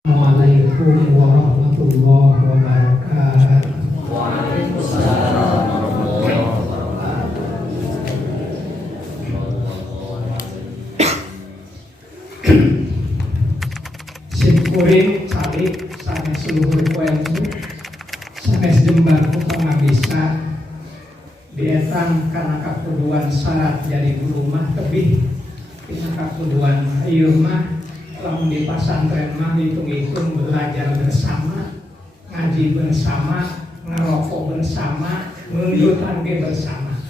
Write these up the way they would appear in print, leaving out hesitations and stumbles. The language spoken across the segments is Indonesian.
Assalamualaikum warahmatullahi wabarakatuh. Waalaikumsalam warahmatullahi wabarakatuh. Simkuring calik sanes seluruh ilmu sanes jembar pangabisa dietang karena kakuduan syarat jadi guru mah tebih tina kakuduan ieu mah lamun di pasantren mah hitung-hitung belajar bersama, ngaji bersama, ngerokok bersama, nundutan ge bersama.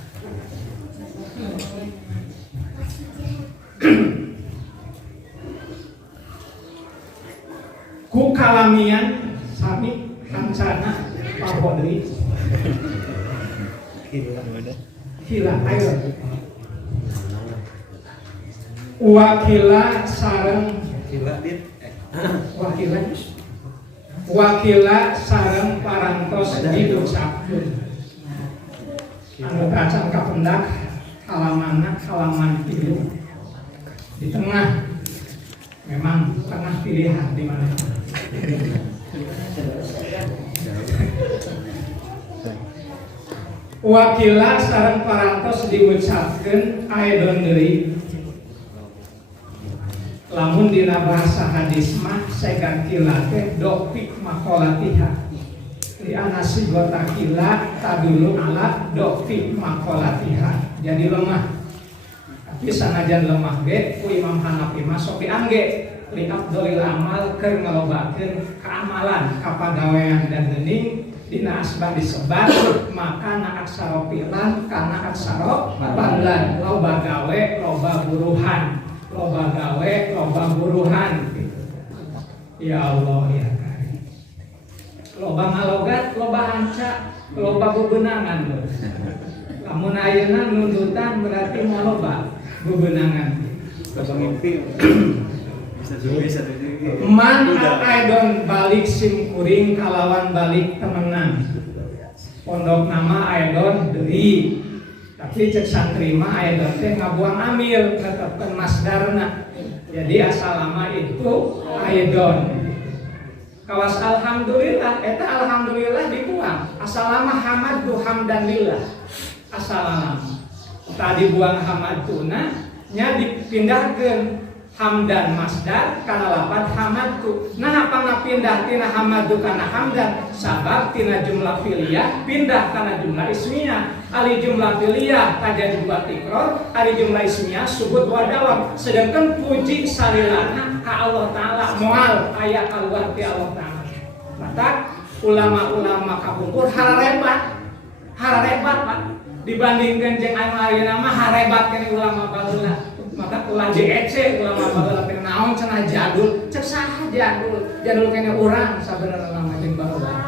Ku kalamian sami hancana pahodri hila ayo wakila sareng wakila sareng parantos diucapkeun anu kacang kapendak halaman 3 di tengah memang tengah pilihan di mana wakila sareng parantos diucapkeun aedon deui lamun dina bahasa hadis mah segakila teh dopik makolatiha li anasi gotakila tadulu ala dopik makolatiha jadi lemah tapi sanajan lemah ge ku Imam Hanafi mah sok diangge li afdhalil amal keur ngalobakeun keamalan kapagawean dan geuning dina asbab disebat maka na aksara fi'lan kana aksara fadlan loba gawe loba buruhan loba gawe, loba buruhan gitu. Ya Allah ya Karim. Loba ngalogat, loba hanca, loba bebenangan. Lamun ayeuna nundutan berarti loba bebenangan. Loba ngimpi. Bisa Man aidon balik sim kuring kalawan balik temenan. Pondok nama aidon deui. Tapi cek santri mah aidon teh ngabuang amil tetepkeun masdarna. Jadi asal lama itu aidon. Kawas alhamdulillah eta alhamdulillah dibuang. Asal lama hamadu hamdan lillah. Asal lama. Tadi buang hamaduna nya dipindahkeun hamdan masdar kana lafaz hamadu. Nah apa ngapindah tina hamadu kana hamdan? Sabab tina jumlah fi'liyah pindah kana jumlah ismiyah. Ali jumlah fi'liyah tajad buat ikror, ali jumlah ismiyah subut wa dawam. Sedangkan puji salilana ka Allah taala moal aya kaluar ti Allah taala. Mata ulama-ulama kapungkur harebat Pak dibandingkan jeung anu ayeuna mah harebat kana ulama baheula. Maka ulah diece ulama baheula teh naon cenah jadul, cek saha jadul kene urang sabenerna nama jeung baheula.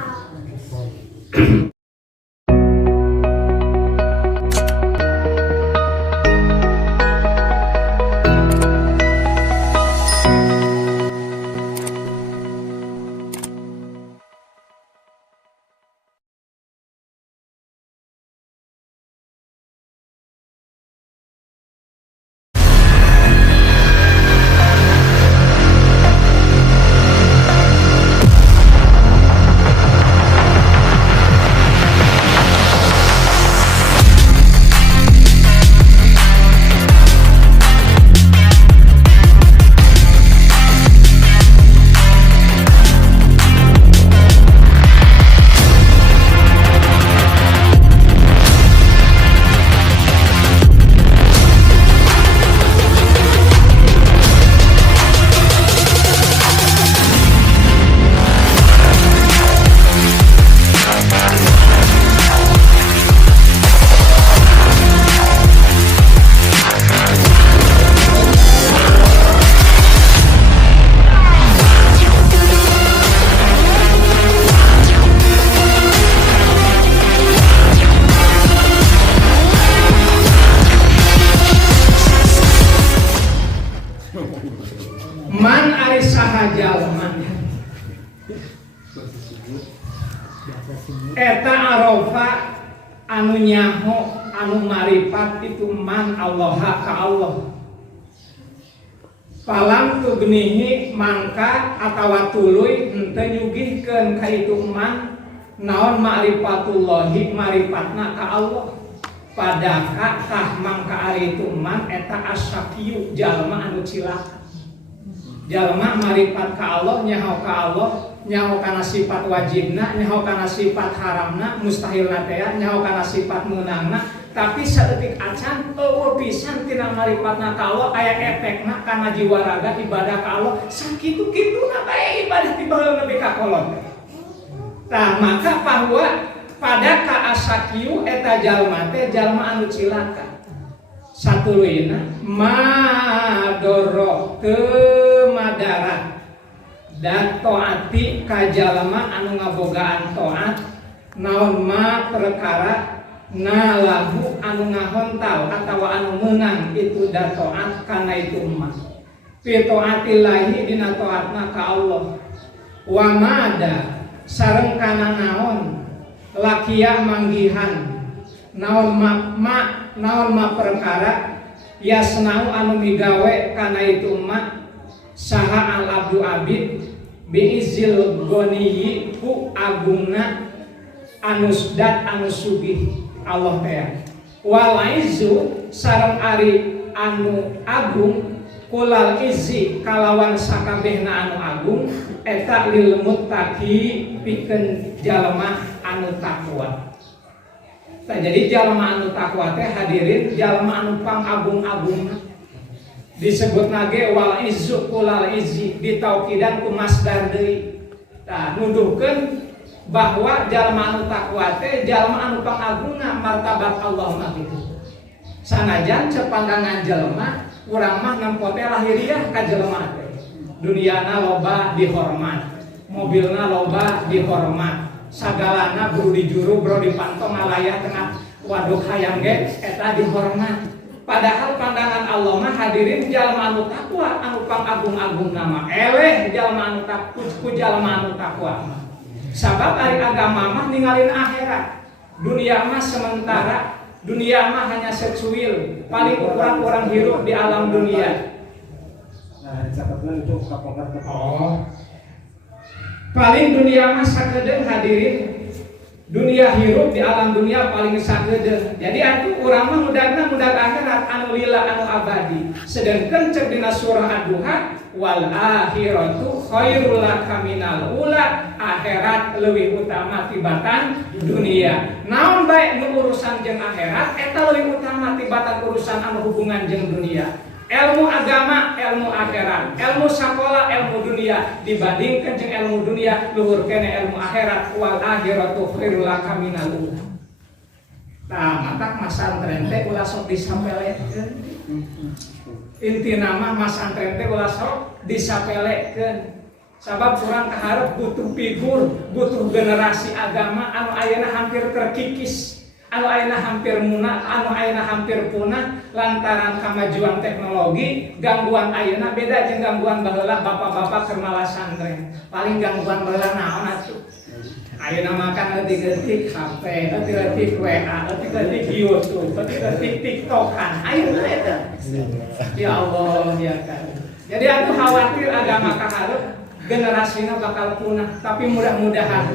Man ari saha jalma eta arofa anu nyaho anu marifat itu man Allah ka Allah Palang tugnihi mangka atawa tuluy henteu nyugihkeun ka itu man naon ma'rifatullahi maripatna ka Allah. Padaka tah mangka ari itu man eta asyaqiyu jalma anu cilaka. Jalma maripat ka Allah, nyaho ka Allah, nyaho kana sifat wajibna, nyaho kana sifat haramna, mustahilna teh, nyaho kana sifat meunangna, tapi saeutik acan eueuh pisan tina maripatna ka Allah aya efekna kana jiwa raga ibadah ka Allah, sakitu-kituna bae ibadah ti baheula nepi ka kolot. Tah maka bahwa pada ka asakiu eta jalma teh jalma anu cilaka. Satuluina madoro teu madarat dan taati ka jalma anu ngabogaan taat naon ma perkara nalahu anu ngahontal atawa anu meunang itu da taat kana itu mah fi taatillahi dina taatna ka Allah wa mada sareng kana naon lakia manggihan naon ma perkara yasnau anu migawe kana itu mah saha al abdu abid biizil goniyi ku agungna anu sudat anu sugih Allah teh wal izzu sareng ari anu agung kulal izzi kalawan sakabehna anu agung eta lil muttaqi pikeun jalma anu takwa. Jadi jalma anu takwa teh hadirin jalma anu pangagung-agungna disebut nage wal izzu kulal izzi ditaukidan ku masdar deui. Tah nuduhkeun bahwa jalma anu takwa teh jalma anu pangagungna martabat Allah mah kitu. Sanajan cepandangan jalma urang mah nempo teh lahiriah ka jelema teh. Duniana loba dihormat, mobilna loba dihormat. Sagalana buru dijuru bro dipantau ngalayah tengah waduk hayang ge eta dihormat. Padahal pandangan Allah mah hadirin jalma anu takwa anu pangagung-agung nama eleh jalma anu takwa ku jalma anu takwa. Sabab ari agama mah ninggalin akhirat. Dunia mah sementara, dunia mah hanya secuil, paling kurang-kurang hirup di alam dunia. Nah, dicatatkan itu kapan? Oh. Paling dunia mah sakedeung hadirin. Dunia hirup di alam dunia paling sakedeung. Jadi atuh urang mah mudahna mudah akhirat anu lila anu abadi. Sedengkeun cek dina surah Ad-Duha wal akhiratu khairul laka minal ula, akhirat leuwih utama tibatan dunia. Naon bae nu urusan jeung akhirat eta leuwih utama tibatan urusan anu hubungan jeung dunia. Ilmu agama, ilmu akhirat, ilmu sakola, ilmu dunia dibandingkan dengan ilmu dunia luhur kene ilmu akhirat wal akhiratu khairul laka minal ula. Tah matak masantren teh ulah sok disapelekeun. Intina mah masantren teh ulah sok disapelekeun. Sabab urang kaharep butuh figur, butuh generasi agama anu ayeuna hampir terkikis. Anu ayeuna hampir munah, anu ayeuna hampir punah lantaran kemajuan teknologi. Gangguan ayeuna beda jeung gangguan baheula bapak-bapak keur malah santren. Paling gangguan baheula naon atuh? Ayeuna makan leutik-leutik HP, leutik-leutik WA, leutik-leutik YouTube, leutik-leutik TikTokan. Ayeuna eta. Ya Allah ya kan. Jadi aku khawatir agama kaharep generasina bakal punah, tapi mudah-mudahan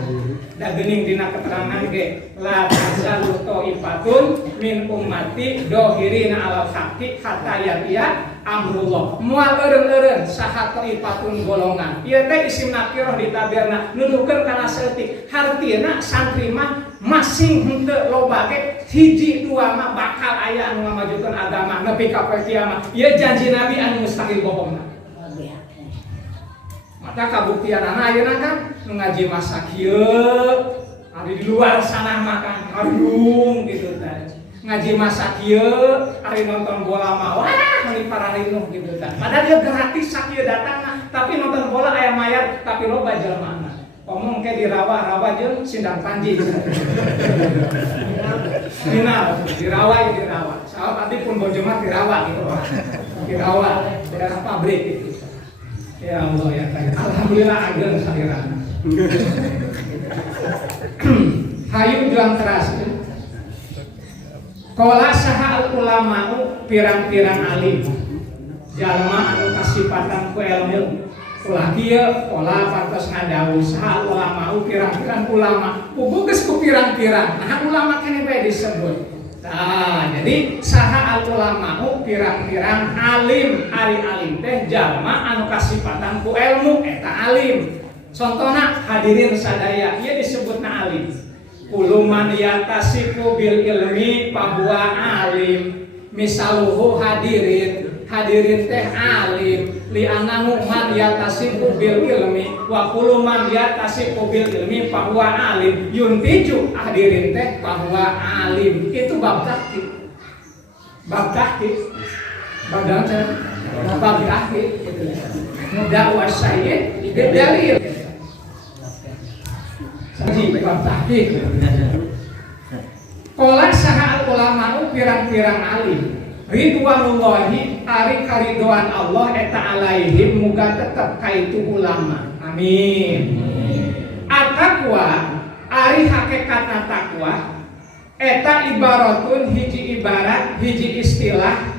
da geuning dina keterangan ge la tazalu taifatun min ummati dohirina alal haqqi hatta yatiya amrullah. Moal eureun-eureun saha taifatun golongan. Ieu teh isim nakirah ditabirna nuduhkeun kana saeutik. Hartina santri mah masing henteu loba ge hiji dua mah bakal aya anu ngamajukeun agama nepi ka poe kiamat. Ieu janji Nabi anu mustahil bohongna. Maka kabuktian ayeuna kan ngaji masa kieu ari di luar sana makan arung gitu teh. Ngaji masa kieu ari nonton bola mah wah meuli pararinuh gitu teh. Padahal dia gratis sakieu datangna, tapi nonton bola aya mayar tapi loba jelemaana. Ngomong ke di rawa jeung Sindang Panji. Final di rawa. Saat tadi pun bojo mah di rawa gitu. Di rawa daerah pabrik gitu. Ya Allah ya Tuhan. Alhamdulillah ageng sairana. Hayu juang keras. Qala sahal ulama'u pirang-pirang alim. Jalma anu kasipatan ku ilmu. Ulah kieu pola pantos ngadawu saha ulama pirang-pirang ulama pugugeus ku pirang-pirang nah ulama keneh bae disebut. Nah, jadi saha al ulama pirang-pirang alim ari alim teh jalma anu kasipatan ku ilmu eta alim. Contohna hadirin sadaya ieu disebutna alim. Kuluman yatasifu bil ilmi fahuwa alim. Misaluhu hadirin teh alim li'annahu man yatasifu bil ilmi wa kullu man yatasifu bil ilmi fahuwa alim yuntiju hadirin teh fahuwa alim. Itu bab tahqiq bab tahqiq gitu ya. Dakwah syai'in bidalil saji bab tahqiq. Qala saha ulama pirang-pirang alim ridwanullahi ari karidoan Allah eta alaihim muga tetep kaitu ulama. Amin. At-taqwa ari hakikatna takwa eta ibaratun hiji ibarat hiji istilah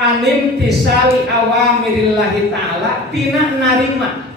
anim tisali awamirillahi ta'ala tina narima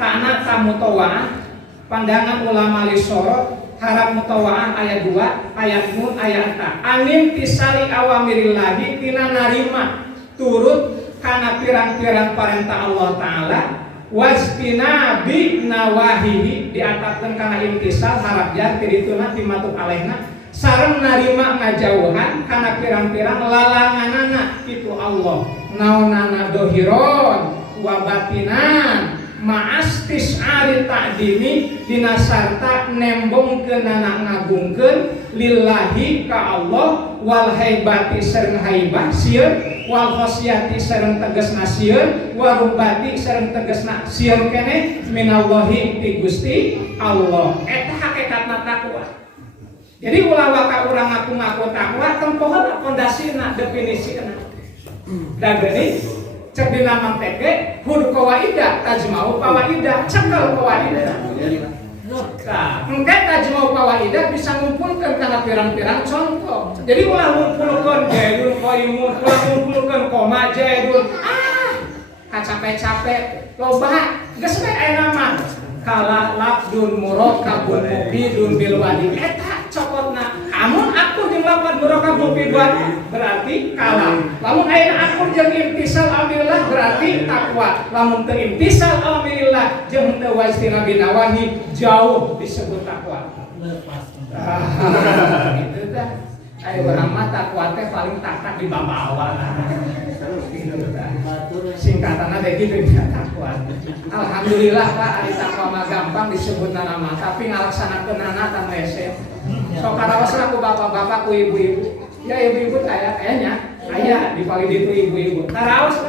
ta'na tamutawaah pandangan ulama lisorot harap mutawaah ayat 2 ayat nun ayat ta anim tisali awamirillahi tina narima turut kana pirang-pirang parentah Allah Ta'ala wastina bi nawahihi diatatkeun kana imtisal harap jar tidituna timatuk alaihna sareng narima ngajauhan kana pirang-pirang lalanganana itu Allah naonana dohiron wa batinan ma'astis ari ta'dimi dinasarta nembongkeun anak ngagungkeun lillahi ka Allah wal haibati sareng haibah sieun wal khosyati sareng tegasna sieun wa rubati sareng tegasna sieun keneh minallahi ti Gusti Allah. Eta hakikatna takwa. Jadi ulah waka urang ngaku-ngaku takwa tempohna pondasina definisina. Da geuning cek dina manteke hudu kawaidah tajmau kawaidah cekel kawaidah. Nah, engke tajmau kawaidah bisa ngumpulkeun kana pirang-pirang contoh. Jadi ulah ngumpulkeun jaidul qaimun, ulah ngumpulkeun koma jaidul capek-capek loba geus we aya nama kala labdun murakabun mufidun bil wadi eta cokotna amun aku jeung lafaz murakabun bil wadi berarti kala lamun aya aku jeung imtisal amrillah berarti takwa lamun teu imtisal amrillah jeung teu wastina binawahi jauh disebut takwa. Gitu dah ayo urang mah takwa teh paling tatak di babawa gitu dah singkatanna teh kitu takwa. Alhamdulillah Pak ari takwa mah gampang disebutna nama tapi ngalaksanakeunana tah hese. Sok karaosna ku bapak-bapak ku ibu-ibu. Ya ibu-ibu ayahnya aya di paling ditu ibu-ibu. Karaos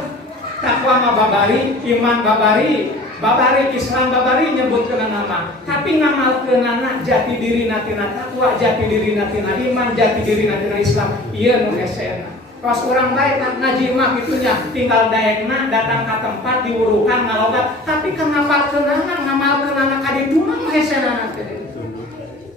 takwa mah babari, iman babari, Islam babari nyebutkeun nama. Tapi ngamalkeunana jati dirina tina takwa, jati dirina tina iman, jati dirina tina Islam. Ieu nu hesena. Pas urang bae ngaji mah kitunya tinggal daekna datang ka tempat diurukan ngalogat tapi kan ngamalkeunana ka ditu mah hesenana teh.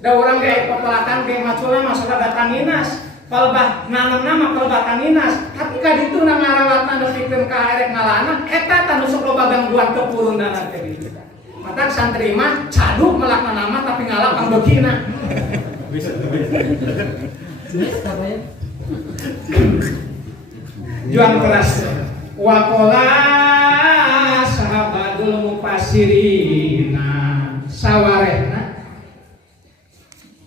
Da urang ge popelakan ge macula masalah datang inas. Kalbah nanamna mah kalbatan inas. Tapi ka ditu na ngarawatna nepikeun ka arek ngalana eta tanu sok loba gangguan kepurunana teh ditu. Matak santri mah cadu melakna nama tapi ngalap kang begina. Bisa. Juang keras wakola sahabatul mufassirina sawarehna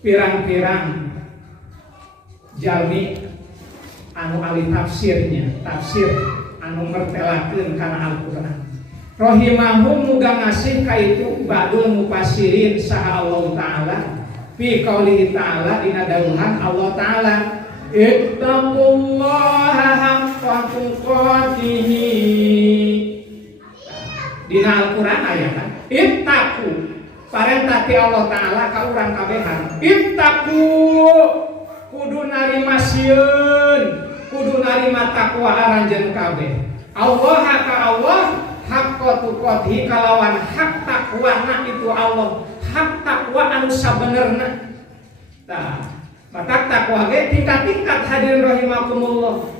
pirang-pirang jalmi anu ahli tafsir anu mertelakeun kana Al-Qur'an rahimahum muga ngasih ka itu badul mufassirin saha Allah Ta'ala fi qaulihi ta'ala dina dawuhan Allah Ta'ala ittaqullaha haqqa tuqatih dina Al-Qur'an aya kan ittaqu parentah ti Allah Ta'ala ka urang kabehan ittaqu kudu narima sieun kudu narima takwa aranjeun kabeh Allah ka Allah haqqa tuqatih kalawan hak takwana itu Allah hak takwa anu sabenerna tah maka takwa ge tingkat-tingkat hadirin rahimakumullah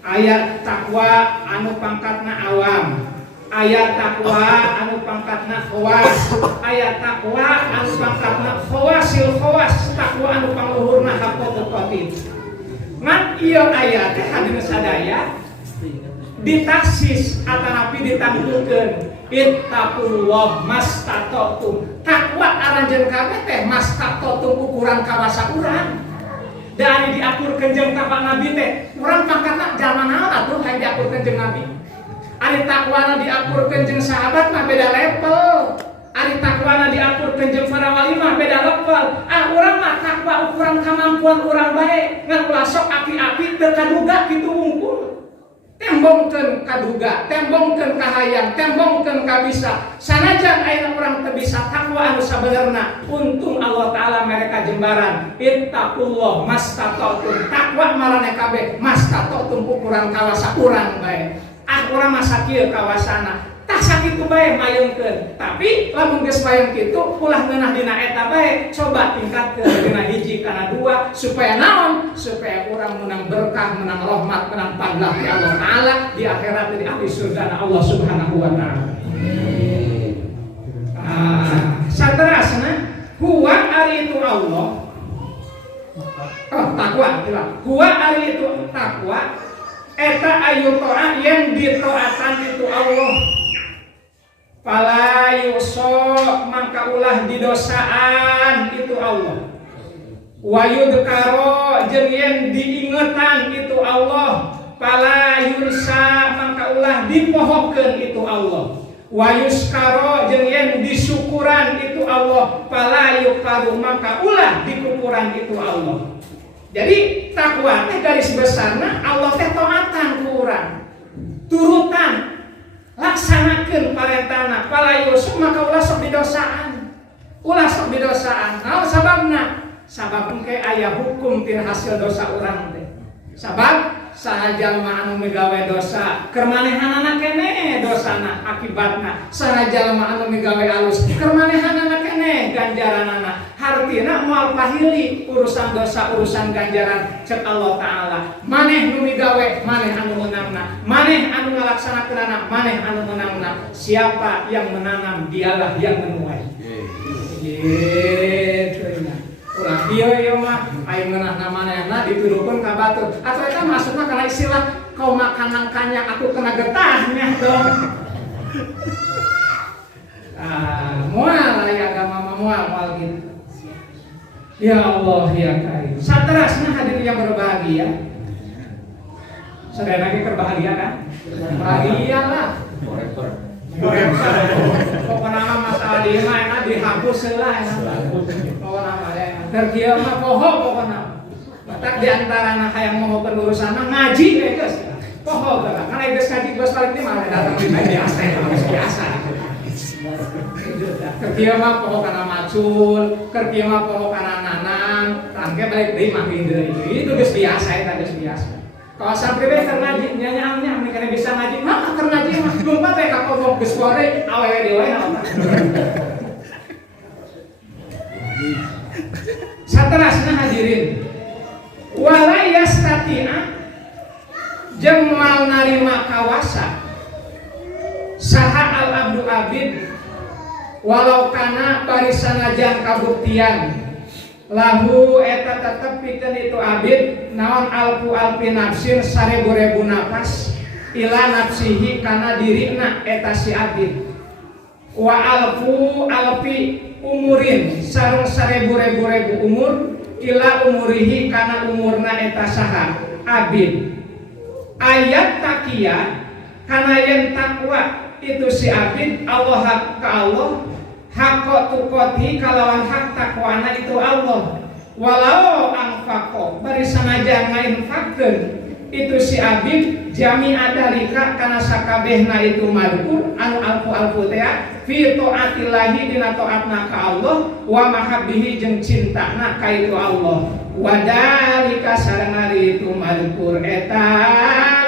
aya takwa anu pangkatna awam, aya takwa anu pangkatna khawas, aya takwa anu pangkatna khawasil khawas, takwa anu pangluhurna haqqul qatin. Ngan ieu aya teh hadirin sadaya ditaksis atanapi ditanggukeun ittaqullah mastata'tum. Takwa aranjeun kabeh teh mastata'tum ukuran kawasa urang. Dari diaturkeun jeung ka Nabi teh, urang pangkatna jalma naon atuh hayang diaturkeun jeung Nabi. Ari takwana diaturkeun jeung sahabat mah beda level. Ari takwana diaturkeun jeung para wali mah beda level. Urang mah takwa ukuran kemampuan urang bae, ngan ulah sok api-api teu kaduga kitu wungkul. Tembongkeun kaduga, tembongkeun kahayang, tembongkeun kabisa. Sanajan aya urang teu bisa takwa anu sabenerna, untung Allah taala mereka jembaran. Ittaqullah mastata'tum. Takwa marane kabeh mastata'tum ukuran kawasa urang bae. Urang mah sakieu kawasana. Tah sakitu bae mayengkeun. Tapi lamun geus mayeng kitu ulah ngeunah dina eta bae, coba tingkatkeun dina hiji kana dua supaya naon? Supaya urang menang berkah, menang rahmat, menang pahala ti Allah taala di akhirat di ahli surga Allah Subhanahu wa taala. Saterasna huwa ari itu Allah. Takwa tiba. Huwa ari itu takwa eta ayu taat yang ditaatan itu Allah. Fala yuso maka ulah didosaan itu Allah. Wa yudkaro jeung yen diingetan itu Allah. Fala yunsa maka ulah dipohokeun itu Allah. Wa yuskaro jeung yen disyukuran itu Allah. Fala yukaru maka ulah dikukuran itu Allah. Jadi takwa teh garis besarna Allah teh taatan ku urang. Turutan laksanakeun parentana, pala yusuf maka ulah sok didosaan. Ulah sok didosaan. Naon sababna? Sabab engke aya hukum tina hasil dosa urang teh. Sabab saha jalma anu migawe dosa, keur manehanana keneh dosana akibatna. Saha jalma anu migawe alus, keur manehanana keneh ganjaranana. Hartina moal pahili urusan dosa urusan ganjaran cek Allah taala. Maneh nu migawe, maneh anu menangna. Maneh anu ngalaksanakeunana, maneh anu menangna. Siapa yang menanam dialah yang menuai. Gitu ya. Ulah ieu mah aya ngeunahna manehna dituduhkeun ka batur. Atuh eta maksudna kana istilah kau makan nangkanya aku kena getahnya dong. Moal aya agama moal gitu. Ya Allah ya Karim. Saterasna hadirin yang berbahagia. Sadaya lagi berbahagia kan? Bahagia lah. Pokoknya masalah di mana enak dihapus lah enak. Pokoknya terkieu mah poho pokoknya. Batak di antara anak yang mau urusan ngaji guys. Poho kan. Karena geus ngaji geus balik teh malah datang di biasa. Kerja mah poho kana macul, kerja mah poho kana nanang, tangke balik deui mah itu geus biasa eta geus biasa. Kalau sampai we keur ngaji nyanyaannya mikirnya bisa ngaji, mah keur ngaji mah lumpat we ka pokok geus gore awewe dewe naon. Saterasna hadirin. Wala yastati'a jeung moal narima kawasa saha al abdu abid walau kana parisanajan kabuktian lahu eta tetep pikeun itu abid naon alfu alfi nafsin 1000 nafas ila nafsihi kana dirina eta si abid wa alfu alfi umurin sareng 1000 umur ila umurihi kana umurna eta saha abid ayat takiyah kana yen takwa itu si abid Allah ka Allah hak tukoti kalawan hak takwana itu Allah walau angfaqo bari sanajan ngainfaqkeun itu si abid jami'a dalika kana sakabehna itu madkur anu alfu teh fi taatillahi dina taatna ka Allah wa mahabbihi jeung cintana ka itu Allah wa dalika sareng itu madkur eta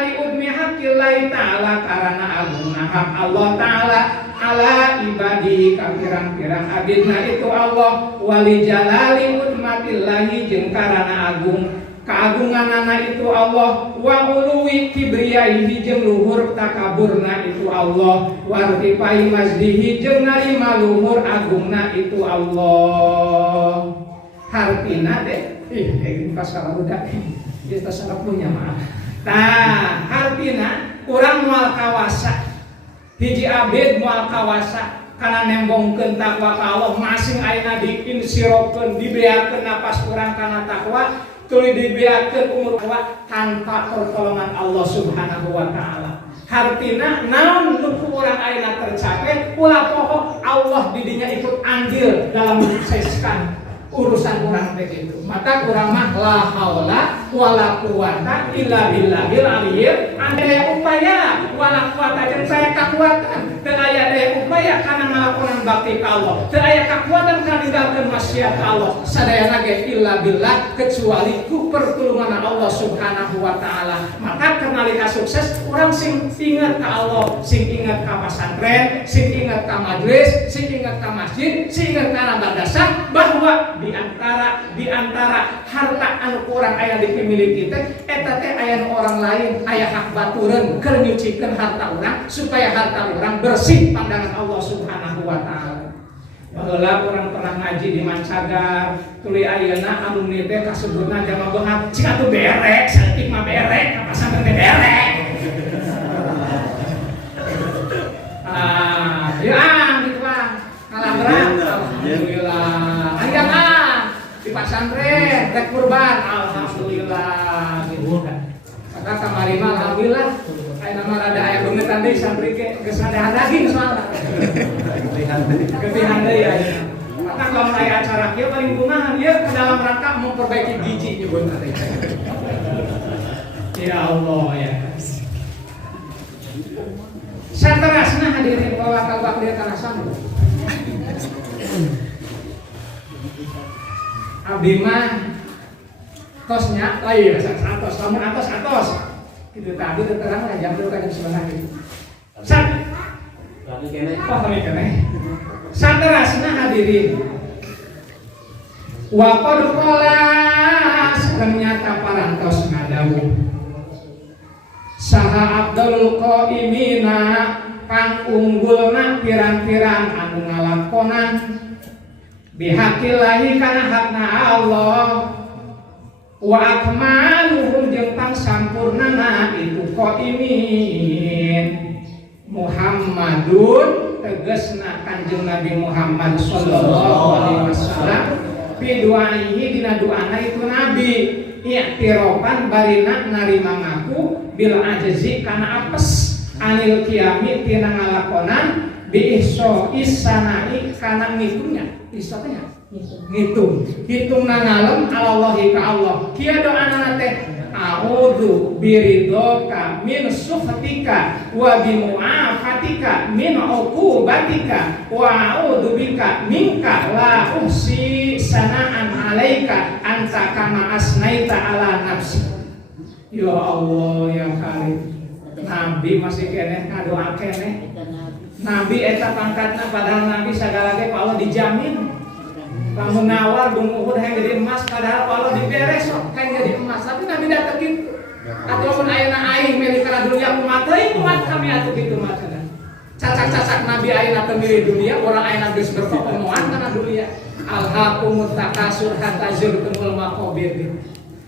li udmi haqqillahi ta'ala karana agungna hak Allah taala ala ibadi ka pirang-pirang abidna itu Allah wali jalali udmatillahi jeung karana agung Keagunganana itu Allah, wa uluwi kibriyaihi jeung luhur takaburna itu Allah, wartifai mazdihi jeung narima luhur agungna itu Allah. Hartina deh, ini pasal udah, kita salah punya maaf. Tah, hartina urang moal kawasa, hiji abid moal kawasa, karena nembongkeun takwa ka Allah, masing ayeuna diinsirokeun, diberiakeun napas urang kana takwa. Tuluy dibiarkeun umur awak tanpa pertolongan Allah Subhanahu wa taala. Hartina naon nu urang ayeuna tercapai, ulah poho Allah didinya ikut andil dalam menyukseskan urusan urang teh kitu. Mata urang mah la haula wala quwata illa billahil aliyyil azim. Upaya wala quwata jeung saya kakuatan. Teu aya daya upaya kana ngalakonan bakti ka Allah. Teu aya kakuatan kana ninggalkeun maksiat ka Allah. Sadayana ge illa billah kecuali ku pertulungan Allah Subhanahu wa taala. Maka kenalika sukses urang sing ingat ka Allah, sing ingat ka pesantren, sing ingat ka majelis, sing ingat ka masjid, sing ingat ka madrasah, bahwa di antara harta anu urang aya dimiliki teh eta teh aya orang lain aya hak batureun keur nyucikeun harta urang supaya harta urang bersih pandangan Allah Subhanahu wa taala. Baheula urang pernah ngaji di Mancagar, tuluy ayeuna alumni teh kasebutna jama beungat cing atuh berek, saeutik mah berek, ka pasantren teh berek. Gitu Bang. Kalabrak. Alhamdulillah. Ayang di pesantren rek kurban, alhamdulillah gitu kan. Maka kamari mah alhamdulillah aya nama rada aya beungetan deui santri ge geus ada daging soalna. Ketihan deui aya. Maka kalau aya acara kieu paling kumaha ieu ke dalam rangka memperbaiki giji nyebutna teh. Ya Allah ya. Saterasna hadirin bahwa kalbak dia kana sambu. Abdi mah kosnya lain atos, lamun atos gitu tadi terang lah jam 2 jam 9 gitu. Sat kami kene saterasna hadirin wa qad qala ternyata parantos ngadawuh saha Abdul Qaimina kang unggulna pirang-pirang anu ngalakonan bihaqillahi kana hakna Allah wa akmaluhum jeung pangsampurnana itu qaimin Muhammadun tegasna Kanjeng Nabi Muhammad sallallahu alaihi wasallam biduaihi dina doana itu Nabi i'tirafan barina narima ngaku bil ajzi kana apes anil kiami tina ngalakonan bi ihso isanai kana ngitungnya isanya ngitung ngalem alallahi ka Allah kieu doana teh a'udzu biridhoka min sukhtika wa bimu'afatika min uqubatika wa a'udzu bika minka la uhsi sana'an 'alaika anta kama asnaita ala nafsi. Ya Allah ya Karim, Nabi masih keneh ngadoa keneh. Nabi eta pangkatna padahal Nabi sagala ge Allah dijamin. Lamun nawar dung Uhud hayang jadi emas padahal Allah diberes sok hayang jadi emas. Tapi Nabi datang gitu. Ataupun ayeuna aing milik kana dunia kumat teuing kumat kami atuh kitu mah cenah. Cacak-cacak Nabi ayeuna teu milih dunia, urang ayeuna geus berkomoan kana dunia. Alhaqumut takasur hatta zurtumul maqabir.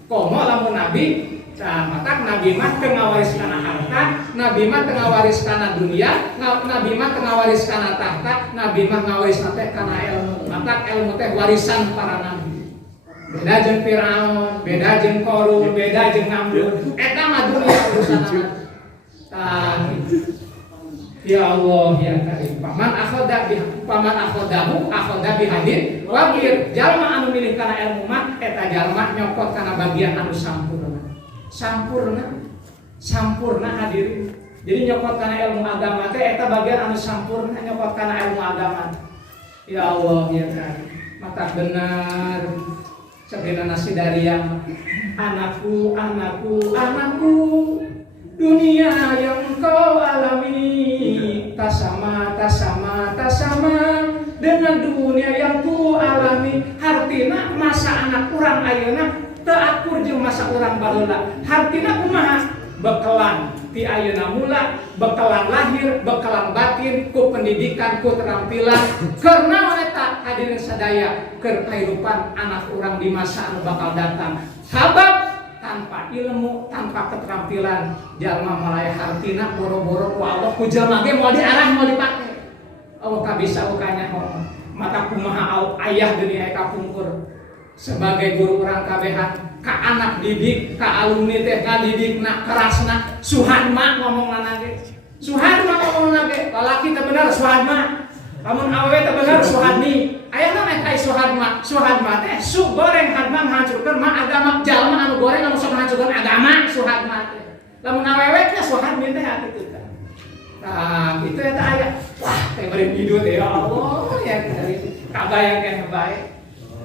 Komo lamun Nabi maka Nabi mah teu ngawaris kana harta, Nabi mah teu ngawaris kana dunia, Nabi mah teu ngawaris kana tahta, Nabi mah ngawaris teh kana ilmu. Maka ilmu teh warisan para nabi. Beda jeung Firaun, beda jeung Qarun, beda jeung Namrud. Eta mah dunia urusanna. Ya Allah ya Karim. Paman akhodahu akhoda bihadin wabir. Jalma anu milih kana ilmu mah eta jalma nyokot kana bagian anu sampurna hadirin. Jadi nyokot kana ilmu agama teh eta bagian anu sampurna nyokot kana ilmu agama. Ya Allah ya Karim. Mata benar sabena nasi dari yang anakku dunia yang kau alami tasama dengan dunia yang ku alami. Artina masa anak kurang ayeuna teu akur jeung masa urang baheula. Hartina kumaha? Bekalan ti ayeuna mula, bekalan lahir, bekalan batin, ku pendidikan, ku terampilan. Karena eta hadirin sadaya keur kahirupan anak urang di masa anu bakal datang. Sabab tanpa ilmu, tanpa keterampilan, jalma malaya hartina boro-boro ku Allah ku jalma ge moal diarah moal dipake. Allah kabisa ukanya ngomong. Mata kumaha ayah dunia kapungkur sebagai guru urang kabehan ka anak didik, ka alumni teh ngadidikna kerasna suhadma ngomongna ge. Suhadma ngomongna ge, lalaki teh bener suhadma. Lamun awewe teh bener suhadmi. Aya na ai suhadma. Suhadma teh su goreng hadma menghancurkeun ma agama jalma anu goreng anu sok menghancurkeun agama suhadma teh. Lamun awewe teh suhadmi teh atuh teh. Nah, itu eta aya. Wah, teh bari hidup ya Allah ya dari kabayang kan baik.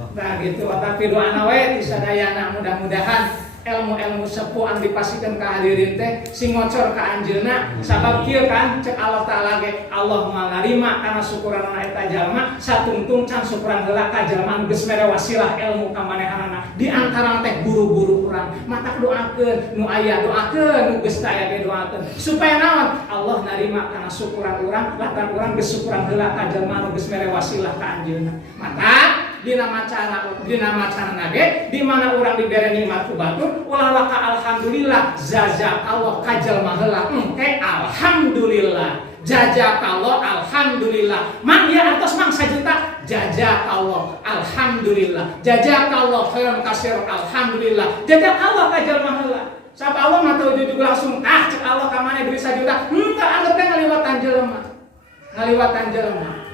Nah gitu, tapi doa we disadayana mudah-mudahan ilmu-ilmu sepuh anu dipasikeun ka hadirin teh sing ngocor ka anjeunna sabab kieu kan cek Allah taala ge Allah mangarima kana syukuran eta jalma satungtung can syukuran heula ka jalma anu geus mere wasilah ilmu ka manehanana di antara teh guru-guru urang matak doakeun nu aya doakeun nu geus aya ge doakeun supaya naon Allah narima kana syukuran urang lantaran urang geus syukuran heula ka jalma anu geus mere wasilah ka anjeunna matak dina macana nage di mana urang dibere nikmat ku batur ulah waka alhamdulillah jazakallah ka jalma heula engke alhamdulillah jazakallah alhamdulillah mang ya atos mang 1 juta jazakallah alhamdulillah jazakallah khairan katsir alhamdulillah jazakallah ka jalma heula sabab Allah mah teu ujug langsung cek Allah ka mana duit 1 juta henteu anggap teh ngaliwatan jelema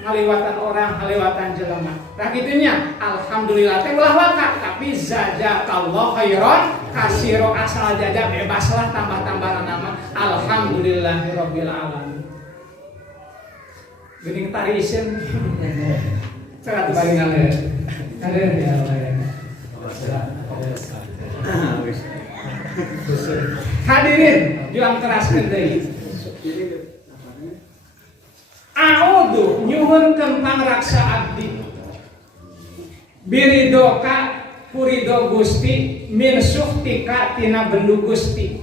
ngaliwatan orang, ngaliwatan jelema. Nah gitunya, alhamdulillah teh ulah waka, tapi jazakallah khairan kasiro asal jaza bebaslah tambah-tambahan nama alhamdulillahirabbil alamin. Geuning tari iseun. Cara dibagi ngale. Ngale ya Allah ya. Hadirin, juang keraskeun deui. A'udzu nyuhunkeun pangraksa abdi biridoka purido Gusti min suhtika tina bendu Gusti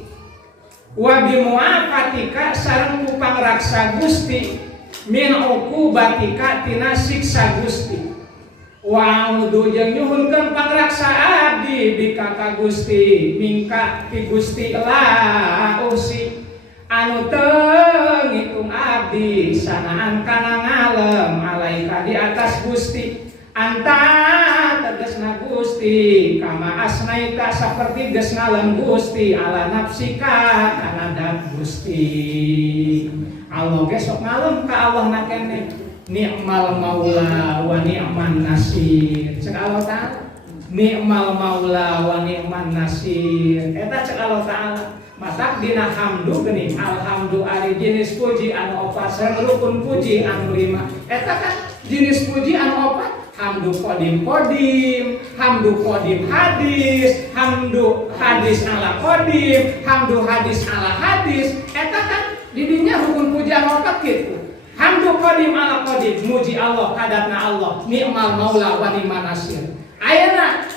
wa bimuafatika sareng ku pangraksa Gusti min uqubatika tina siksa Gusti wa a'udzu jeung nyuhunkeun pangraksa abdi bika ka Gusti mingka ti Gusti la usi anu teu ngitung abdi sanaan kana ngalem alaika di atas Gusti anta tegasna Gusti kama asnaita saperti geus ngalem Gusti ala nafsika kana dat Gusti Allah ge sok ngalem ka Allah na keneh ni'mal maula wa ni'man nasir cek Allah taala ni'mal maula wa ni'man nasir eta cek Allah taala matak dina hamdu geuning alhamdu ari jenis puji anu opat sareng rukun puji anu 5 eta kan jenis puji anu opat hamdu qadim hamdu qadim hadis hamdu hadis ala qadim hamdu hadis ala hadis eta kan di dinya rukun puji anu opat kitu hamdu qadim ala qadim muji Allah kadatna Allah ni'mal maula wa ni'man nasir ayeuna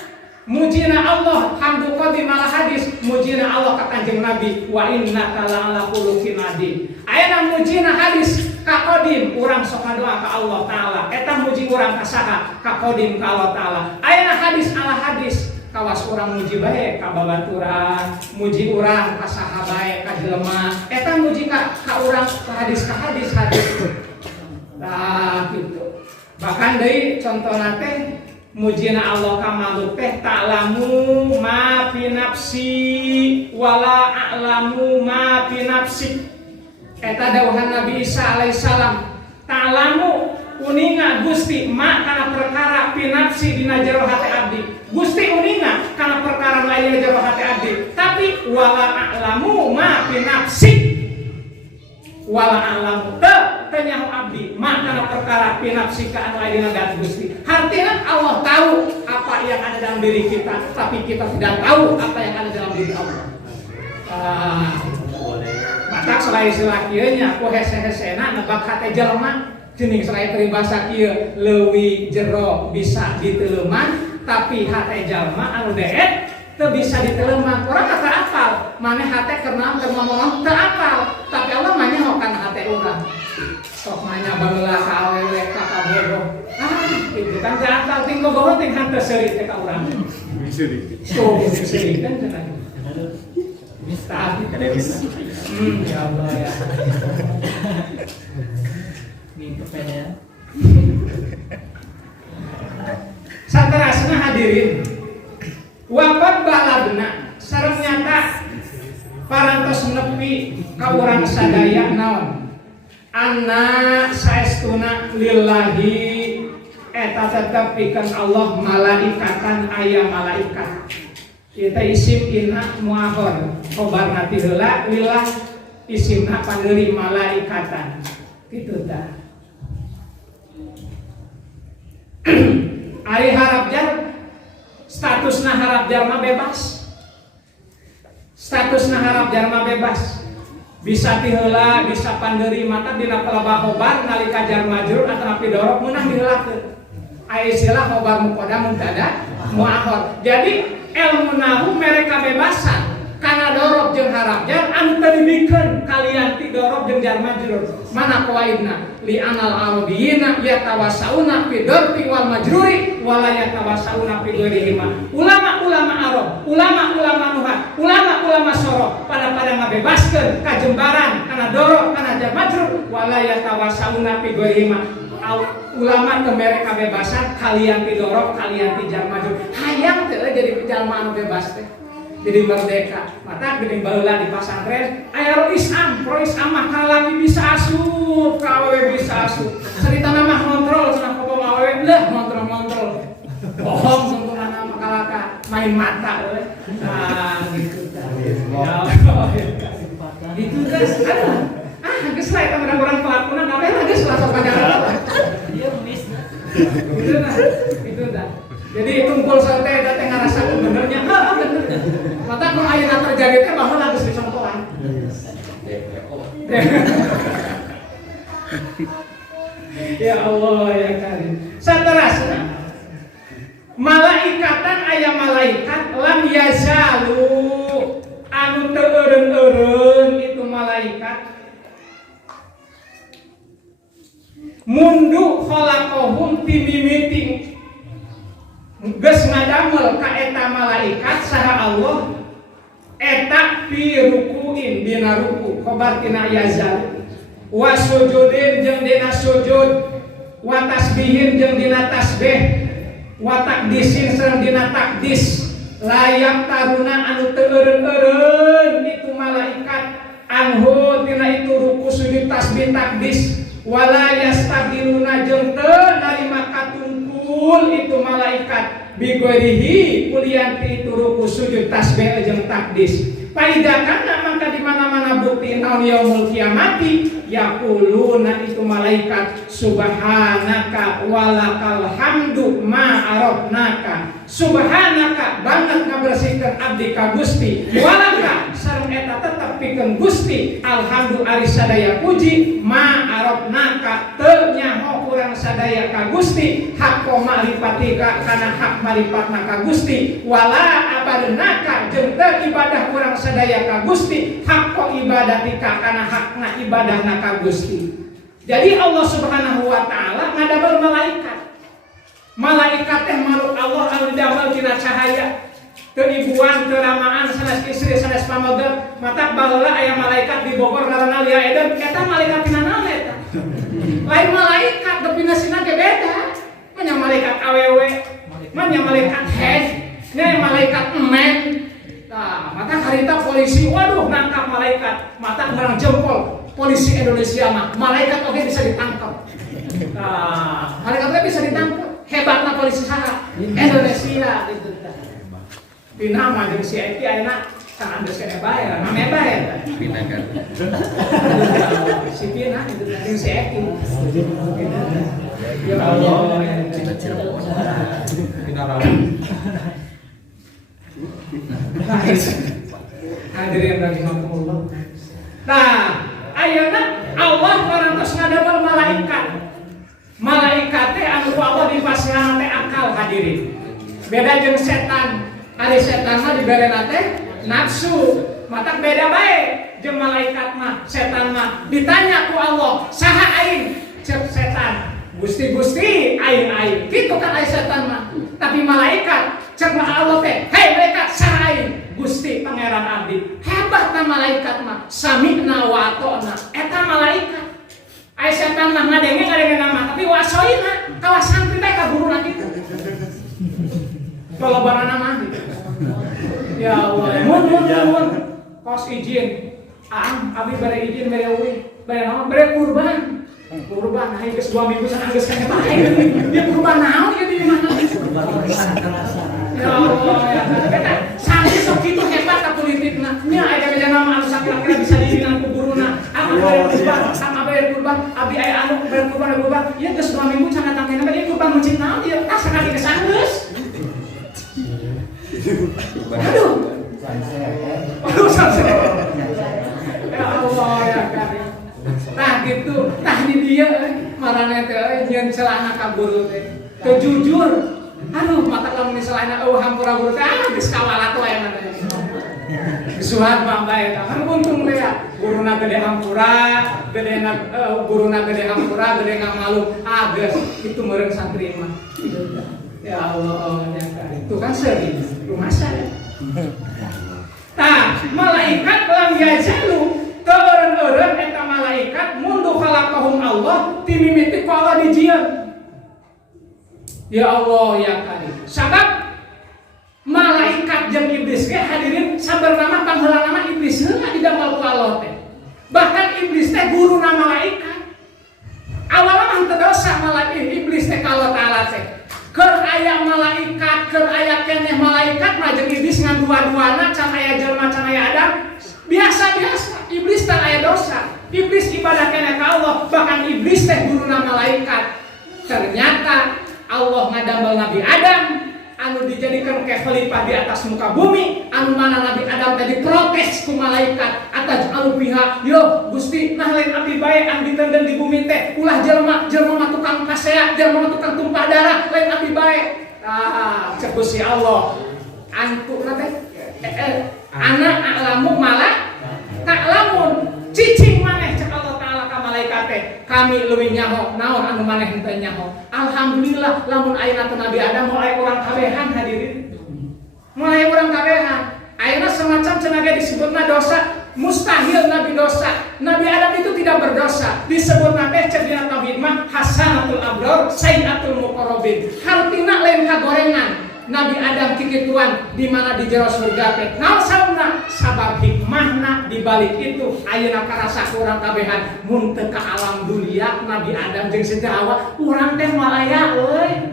mujina Allah hamdu qadim ala hadis mujina Allah ka Kanjeng Nabi wa innaka la'ala khuluqin adzim ayeuna mujina hadis ka qadim urang sok ngadoa ka Allah taala eta muji urang ka saha ka qadim ka Allah taala ayeuna hadis ala hadis kawas urang muji bae ka babaturan muji urang ka saha bae ka jelema eta muji ka urang ka hadis nah gitu bahkan deui contona teh mujina Allah ka makhluk teh ta'lamu ma fi nafsi wala a'lamu ma fi nafsi eta dawuhan Nabi Isa alaihissalam ta'lamu uninga Gusti ma kana perkara fi nafsi dina jero hati abdi Gusti uninga kana perkara lain jero hati abdi tapi wala a'lamu ma fi nafsi wala a'lamu tanyahu abdi makna perkara pinapsi ka anu aya dina dat Gusti. Artinya Allah tahu apa yang ada dalam diri kita, tapi kita tidak tahu apa yang ada dalam diri Allah. Maka selain istilah kieu nya ku hese-hesena nebak hate jelema geuning selain peribahasa kieu leuwih jero bisa diteuleman tapi hate jelema anu deet teu bisa diteleman. Urang teu apal, maneh hate karena teu ngomong teu apal, tapi Allah mah nyaho kana hate urang. Sok manya bageula ka awewe ka bodoh. Itu kan teu apal ting bogoh ting hanteu seurik teh ka urang. So, seurik kan cenah. Mistah ya Allah ya. Ini pertanyaan. Saterasna hadirin. Waqad baladna sareng nyata parantos nepi ka urang sadaya naon? Anna saestuna lillahi eta tetep pikeun Allah malaikatan aya malaikat. Kita isim inna muahor khobar ti heula lillah isimna pandeuri malaikatan kitu tah. Ari harap jar statusna harap jar mah bebas. Statusna harap jar mah bebas. Bisa ti heula bisa pandeuri mata dina pelebah khobar nalika jar majrur atawa dorok meunang diheulakeun. Aya istilah khobar muqaddam mubtada muahor. Jadi ilmu nahu mereka bebasan karena dorob jeung harap jar anu teu dibikeun kalian ti dorob jeung jar majrur. Mana qawaidna li anal arabiyina yatawassauna fi darbi wal majruri wala yatawassauna fi ghairihima. Ulama-ulama Arab, ulama-ulama nuhat, ulama-ulama sorok pada ngabebaskeun kajembaran kana dorob kana jar majrur wala yatawassauna fi ghairihima. Ulama ke mereka bebasan kalian ti dorob kalian ti jar majrur. Hayang teh jadi jalma anu bebas teh. Jadi merdeka. Mata geuning baheula di pasantren aya Islam, pro Islam mah kalaki bisa asup, ka awewe bisa asup. Ceritana mah kontrol cenah komo awewe leuh kontrol. Bohong sentuhana mah kalaka main mata we. Nah, gitu tah. Gitu guys. Geus lae tah urang-urang pelakuna kabeh geus langsung panjang. Iya, Miss. Itu dah. Jadi kumpul santai da teh ngarasakeun benernya. Bener. Mata ku ayeuna terjadi teh baheula geus dicontohan. Ya Allah ya Karim. Saterasna malaikatan aya malaikat lam yazalu anu teu eureun-eureun itu malaikat mundu khalaqahum ti mimiting geus ngadamel ka eta malaikat saha Allah eta fi rukuin dina ruku khobar tina yazal wa sujudin jeung dina sujud wa tasbihin jeung dina tasbih wa takdisin sareng dina takdis layak taruna anu teu eureun-eureun itu malaikat anhu tina itu ruku sujud tasbih takdis wala yastaqiluna jeung teu narima katungkul itu malaikat bigoirihi kulianti itu ruku sujud tasbih jeung takdis paidakana maka di mana-mana bukti naon yaumul kiamati yaquluna itu malaikat subhanaka walakal hamdu ma arafnaka subhanaka banget ngabersihkeun abdi ka Gusti walaka sareng eta tetep pikeun Gusti alhamdu ari sadaya puji ma arafnaka teu nyaho urang sadaya ka Gusti hakko ma'rifatika kana hak maripatna ka Gusti wala abadnaka jeung teu ibadah urang sadaya ka Gusti hakko ibadatika kana hakna ibadahna ka Gusti. Jadi Allah Subhanahu wa taala ngadamel malaikat. Malaikat teh makhluk Allah anu damel tina cahaya. Teu ibuan, teu ramaan, sanes istri, sanes pamodel. Mata baheula aya malaikat di Bogor ngaranna Lia Eden, eta malaikat tina naon eta? Lain malaikat definisina ge beda. Nya malaikat awewe, nya malaikat head, nya malaikat emen. Nah, mata harita polisi, waduh nangkap malaikat, mata ngarang jempol. Polisi Indonesia mah, malaikat oke bisa ditangkap. Nah, malaikat oke bisa ditangkap. Hebatna polisi saha? Indonesia gitu. Pina mah jeung si Eki ayeuna kan andeus kene bayar, namanya bayar. Pina kan. Si Pina itu jeung si Eki. Ya Allah, kita Cirebon. Pina rawan. Hadirin rahimakumullah. Nah, ayeuna Allah parantos ngadamel malaikat. Malaikat teh anu Allah dipasihan teh akal hadirin. Beda jeung setan. Ari setan mah dibere nate nafsu. Mata beda bae jeung malaikat mah. Setan mah ditanya ku Allah, saha aing? Cek setan, Gusti aing. Kitu kan ai setan mah. Tapi malaikat cek mah Allah teh, hei malaikat saha aing? Gusti pangeran abdi. Hebatna malaikat mah, sami'na wa ata'na. Eta malaikat. Ai setan mah ngadenge nama, tapi wasoina kawasan teh kaburuna kitu. Kalobanana mah gitu. Ya Allah, mun kos izin. Abi bare izin bare uwi. Bare naon? Bare kurban. Kurban hai geus 2 minggu sana geus kana bae. Dia kurban naon ieu di mana? Ya Allah, ya. Sampai sok kitu hebat ka politikna. Nya aya gajana mah anu sakira-kira bisa didinan ku guruna. Abi bare kurban, abi aya anu bare kurban. Ieu geus 2 minggu sana tangkena dia kurban mencit naon ieu? Ah sakali kesanggeus. Aduh, ya Allah ya Karim. Nah gitu, tah di dia marane teh nyeun celana ka guru teh. Teu jujur. Aduh, mata lamun celana hampura guru teh geus kawalat wae mana. Suhat mah bae tah. Kan untung teh ya. Guruna gede hampura, guruna gede hampura, gede ngamalu. Geus kitu meureun santri mah. Ya Allah ya Karim. Itu kan sering rumah saya. Nah, malaikat lam yajalu teureun-eureun eta malaikat mundu khalaqahum Allah timimiti ku Allah dijieun. Ya Allah ya Karim. Sabab malaikat jeung iblis ge hadirin sabeurnama pangheulana iblis heula didamel ku Allah teh. Bahkan iblis teh guruna malaikat. Awalna mah teu dosa malaikat iblis teh ka Allah Taala teh. Keur aya malaikat, keur aya keneh malaikat mah jeung iblis ngan dua-duana can aya jelema can aya Adam. Biasa-biasa, iblis teh aya dosa. Iblis ibadah keneh ka Allah, bahkan iblis teh guruna malaikat. Ternyata Allah ngadamel Nabi Adam anu dijadikan ke khalifah di atas muka bumi, anu mana Nabi Adam tadi protes ku malaikat atas anu pihak, yo Gusti nah lain abdi bae anu ditenden di bumi teh ulah jelema mah tukang pasea, jelema mah tukang tumpah darah, lain abdi bae. Cek Gusti Allah antukna teh ana alamu malah tak lamun cicing maneh cek Allah Taala ka malaikat teh kami leuwih nyaho naon anu maneh henteu nyaho. Alhamdulillah lamun ayeuna teh Nabi Adam mulai urang kabehan hadirin. Mulai urang kabehan. Ayeuna semacam cenah disebutna dosa, mustahil Nabi dosa. Nabi Adam itu tidak berdosa. Disebutna teh cek dina tauhid mah hasanatul abrar sayyiatul muqarrabin. Hartina lain kagorengan. Nabi Adam kikituan di mana di jero surga teh. Naon sauna? Sabab hikmahna di balik itu ayeuna karasa urang kabehan mun teu ka alam dunia Nabi Adam jeung Siti Hawa urang teh malaya euy.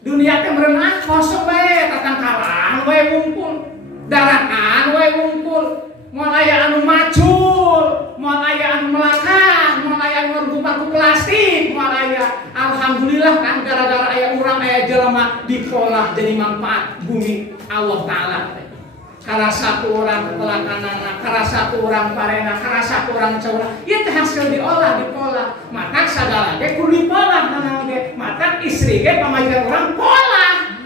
Dunia teh meureun kosong bae tatangkalan we ngumpul. Darakan we ngumpul. Moal aya anu macul, moal aya anu melakang, moal aya anu gumpal ku plastik, moal aya alhamdulillah kan gara-gara aya urang aya jelema diolah jadi manfaat bumi Allah Taala. Karasa ku urang pelakanana, karasa ku urang parena, karasa ku urang caura, ieu teh hasil diolah. Maka sagala ge kudu dipolah nanaon ge. Maka istri ge pamajikan urang polah.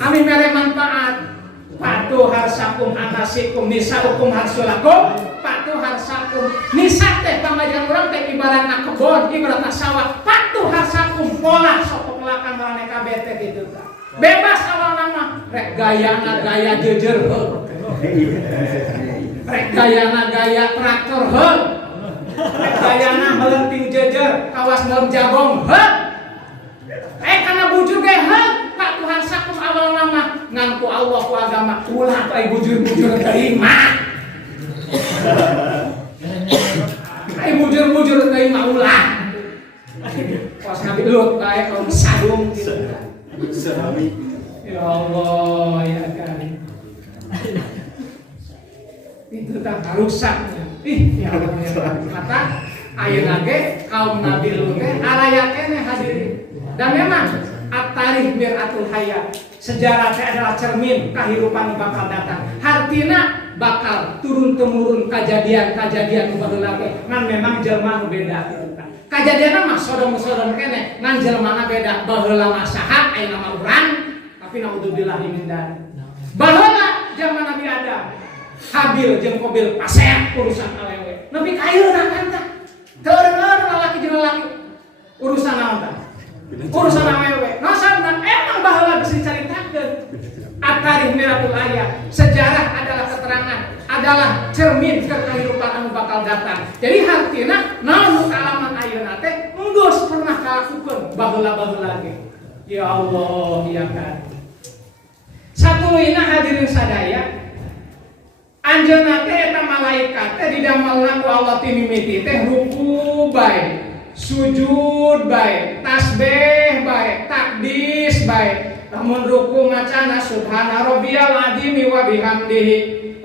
Ami mere manfaat. Patuh harsakum anasikum nisaukum harsulakum. Patuh harsakum nisa teh pamajikan urang teh ibaratna kebon, ibaratna sawah. Patuh harsakum pola sok pelakan marane kabeh teh kitu tah. Bebas awalna mah rek gayana gaya jejer heul. Rek gayana gaya traktor heul. Rek gayana melenting jejer kawas dalam jagong heul. Kana bujur ge heul. Pak Tuhan sakum awal nama ngan ku Allah ku agama ulah ai bujur-bujur teuing mah. Ai bujur-bujur teuing mah ulah. Pas Nabi Lut bae kaum sadung gitu. Ya Allah ya kan. Itu tak rusaknya. Ya Allah ya. Mata ayeuna ge kaum Nabi Lut teh araya keneh hadirin. Dan memang at-tarikh mir'atul hayat. Sejarah teh adalah cermin kehidupan bakal datang. Hartina bakal turun-temurun kejadian-kajadian nu baheula teh. Ngan memang jelema nu beda kitu tah. Kajadianna mah sodom-sodom keneh, ngan jelema beda. Baheula mah saha ayeuna mah urang Tapi naudzubillah min dzalik. Baheula zaman Nabi Adam, Habil jeung Qabil pasea urusan awewe. Nepi ka ayeuna kan tah. Teureun lalaki jeung lalaki urusan naon tah? Urusan awewe. Nasaban emang baheula geus dicaritakeun. At-Tarikh Miratul Ayat. Sejarah adalah keterangan, adalah cermin ke kehidupan anu bakal datang. Jadi hartina naon kalaman ayeuna teh geus pernah kalakukeun baheula-baheula ge. Ya Allah, ya kan. Satuluina hadirin sadaya, anjeunna teh eta malaikat teh didamelna ku Allah ti mimiti teh ruku bae, sujud bae, tasbih bae, takdis bae. Lamun ruku macana subhana rabbiyal azim wa bihamdihi,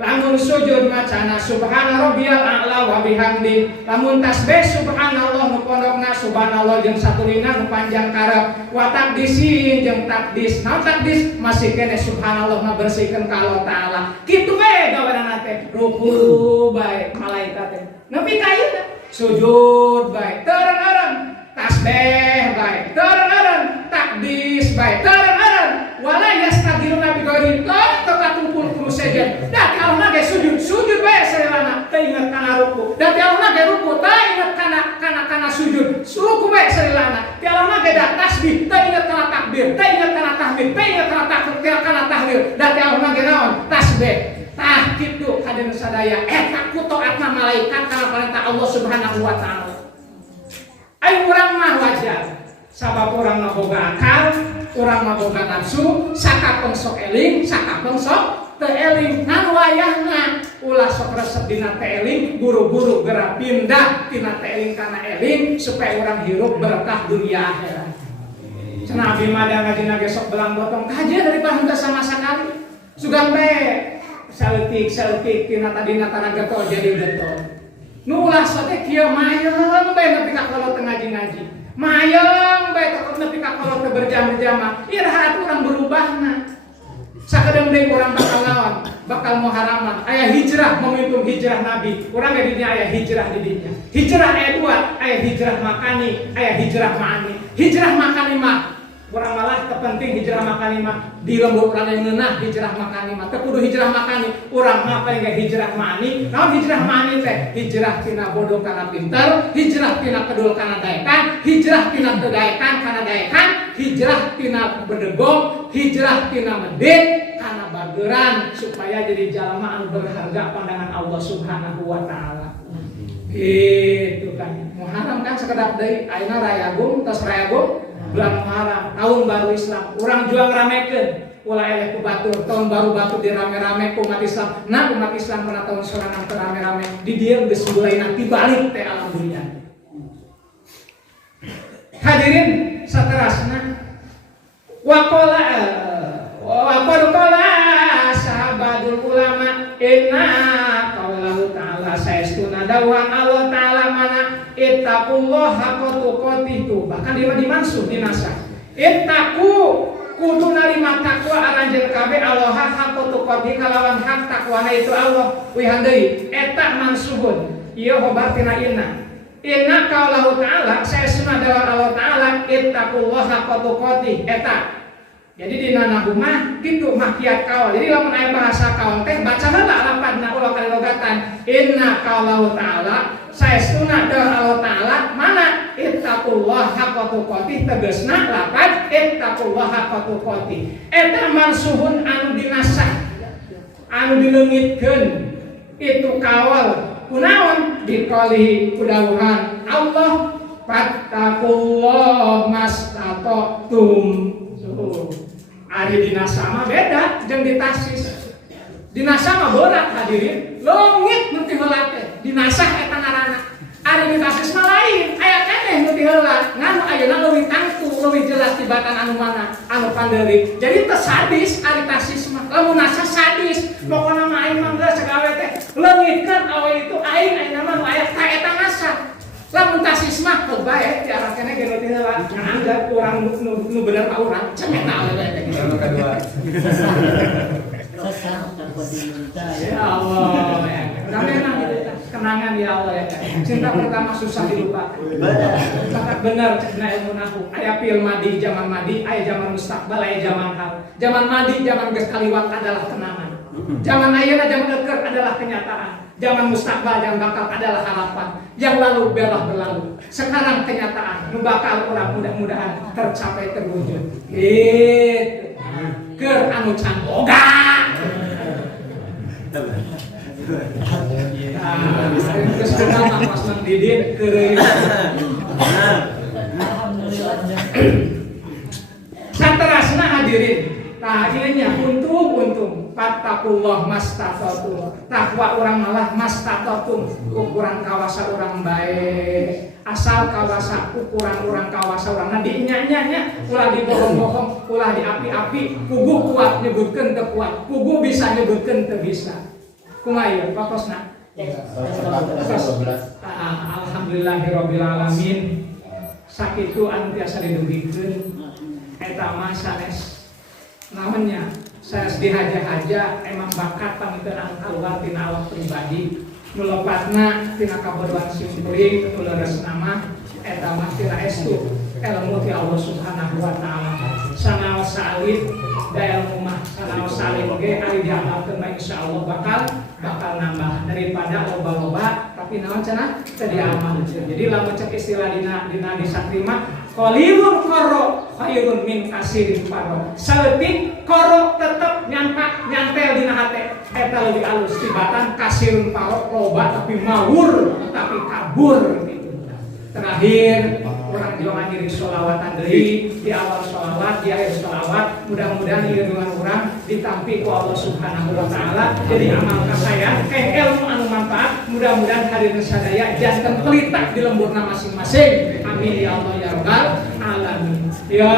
lamun sujud macana subhana rabbiyal a'la wa bihamdi, lamun tasbih subhanallah nu pondokna subhanallah jeung satulina nu panjang karep, wa takdisin jeung takdis. Naon takdis? Masih kene subhanallah ngabersihkeun ka Allah taala. Kitu we gaweanna teh ruku bae malaikat teh. Nepi ka ieu sujud bae, teureun-eureun tasbih bae, teureun-eureun takdis bae, teureun-eureun wala yastagiruna bi ghairi taqatul kudu sujud. Da kalau ge sujud bae sarewana teu inget kana ruku. Da kalau ge ruku teu inget kana sujud. Ruku bae sarewana. Kalau ge da tasbih teu inget kana takbir, teu inget kana tahmid, teu inget kana tahlil. Da kalau ge naon? Tasbih. Tah kitu hadirin sadaya eta ku taatna malaikat kana perintah Allah Subhanahu wa taala. Ai urang mah wajar. Sabab urang mah boga akal, urang mah boga nafsu, sakapeung sok eling, sakapeung sok teu eling. Ngan wayahna ulah sok resep dina teu eling, buru-buru geura pindah tina teu eling kana eling supaya urang hirup berkah dunia akhirat. Cenah abdi mah da ngajina ge sok belang botong kajian daripada henteu sama sakali. Sugan teh saleutik tina tadina tara getol jadi getol. Nu ulah sote kieu mayeng bae nepi ka kolot teu ngaji-ngaji. Mayang bae takut nepi ka kolot teu berjam-jam. Ieu rahat urang berubahna. Sakedeng deui urang bakal naon? Bakal muharaman. Aya hijrah momentum hijrah Nabi. Urang ge dinya aya hijrah di dinya. Hijrah aya dua, aya hijrah makani, aya hijrah ma'ani. Hijrah makani mah urang malah terpenting hijrah makani mah di lembur urang yang ngeunah hijrah makani mah teu kudu hijrah makani urang mah paling ge hijrah ma'ani. Naon hijrah ma'ani teh? Hijrah tina bodoh kana pinter, hijrah tina kedul kana daekan, hijrah tina teu daekan kana daekan, hijrah tina bedegong, hijrah tina medit kana bageuran supaya jadi jalma anu berharga pandangan Allah Subhanahu wa taala. Gitu kan. Muharram kan sekedap deui ayeuna rayagung tos rayagung bulan Muharram, tahun baru Islam. Urang juang ramekeun, ulah eleh ku batur, tahun baru batur dirame-rame ku umat Islam. Nah umat Islam pernah tahun sorangan teu rame-rame, di dieu geus mulai dibalik teh alhamdulillah. Hadirin saterasna, wa qala sahabatul ulama inna qaulahu ta'ala saestuna dawuhan Allah taala mana ittaqullaha haqqa tuqatih. Bahkan dia dimaksud dinasa ittaqu kudu narima takwa aranjeun kabeh Allah haqqa tuqatih kalawan hak takwana itu Allah. Wihan deui eta mansuhun ieu hobar tina inna qaulahu ta'ala saestuna dawuhan Allah taala ittaqullaha haqqa tuqatih eta. Jadi di nanahu mah kitu makiat kaul. Jadi lamun aya bahasa kaul teh baca heula lapadna ulah kali logatan. Inna qaulahu ta'ala saestuna dawuh Allah taala mana ittaqullaha haqqa tuqatih tegasna lapad ittaqullaha haqqa tuqatih. Eta mansuhun anu dinasah anu dileungitkeun itu kawal kunaon diqalihi kudawuhan Allah fattaqullaha mastata'tum. Ari dinasa mah beda jeung ditasis. Dinasa mah berat hadirin, leungit nu ti heula teh. Dinasa eta ngaranna. Ari ditasis mah lain, aya keneh nu ti heula. Nganu ayeuna leuwih tangtu, leuwih jelas tibatan anu mana, anu pandeuri. Jadi teu sadis ari tasis mah. Lamun nasa sadis, pokona mah aing mah geus sagawe teh. Leungitkeun awe itu aing ayeuna mah nu aya ta eta nasa. Lamun tasis mah teu bae ti arah keneh ge nu ti heula. Anggap urang nu bener ka urang, cenah we teh. Yang kedua. Ya Allah. Kenapa kenangan ya Allah ya. Cinta pertama susah dilupakan. Sangat benar cina ilmu nahu. Aya fil madi zaman madi, aya zaman mustaqbal, aya zaman hal. Zaman madi, zaman geus kaliwat adalah kenangan. Zaman ayeuna, zaman dekat adalah kenyataan. Zaman mustaqbal, yang bakal adalah harapan. Yang lalu belah berlalu. Sekarang kenyataan. Nu bakal urang mudah-mudahan tercapai terwujud. Gitu. Keur anu can boga. Terus kenal Mas Mang Didin keur saterasna hadirin. Nah ininya untung fattaqullah mastata'tum. Takwa urang malah mastata'tum, ukuran kawasa urang bae. Asal kawasa ukuran urang kawasa urang. Nah dinya-nya ulah dibohong-bohong, ulah diapi-api, kugu kuat nyebutkeun teu kuat, kugu bisa nyebutkeun teu bisa. Kumaha ieu pakosna? Alhamdulillahirabbil alamin. Sakitu anu tiasa didugikeun eta mah sanes namanya sanes dihaja-haja emang bakat pamikeun anu kaluar tina awak pribadi nu lepatna tina kabodohan simkuring nu leureusna mah eta mah tiraestu ilmu ti Allah Subhanahu wa taala. Sanaos salib da ilmu mah sanaos salib ge ari diamalkeun mah insyaallah bakal nambah daripada loba-loba tapi naon cenah teu diamal. Jadi lamun cek istilah dina disatrima qalilun qaro khairun min kasirin faro. Saeutik qaro tetep nyantel dina hate eta leuwih alus tibatan kasirun faro loba tapi mawur tapi kabur gitu. Terakhir orang juga diri sholawatan deui di awal sholawat di akhir sholawat mudah-mudahan lindungan orang ditampi ku Allah Subhanahu wa taala jadi amal kasaya ilmu anu manfaat mudah-mudahan hadirin sadaya janten pelita di lemburna masing-masing amin ya Allah ya rabbal alamin ya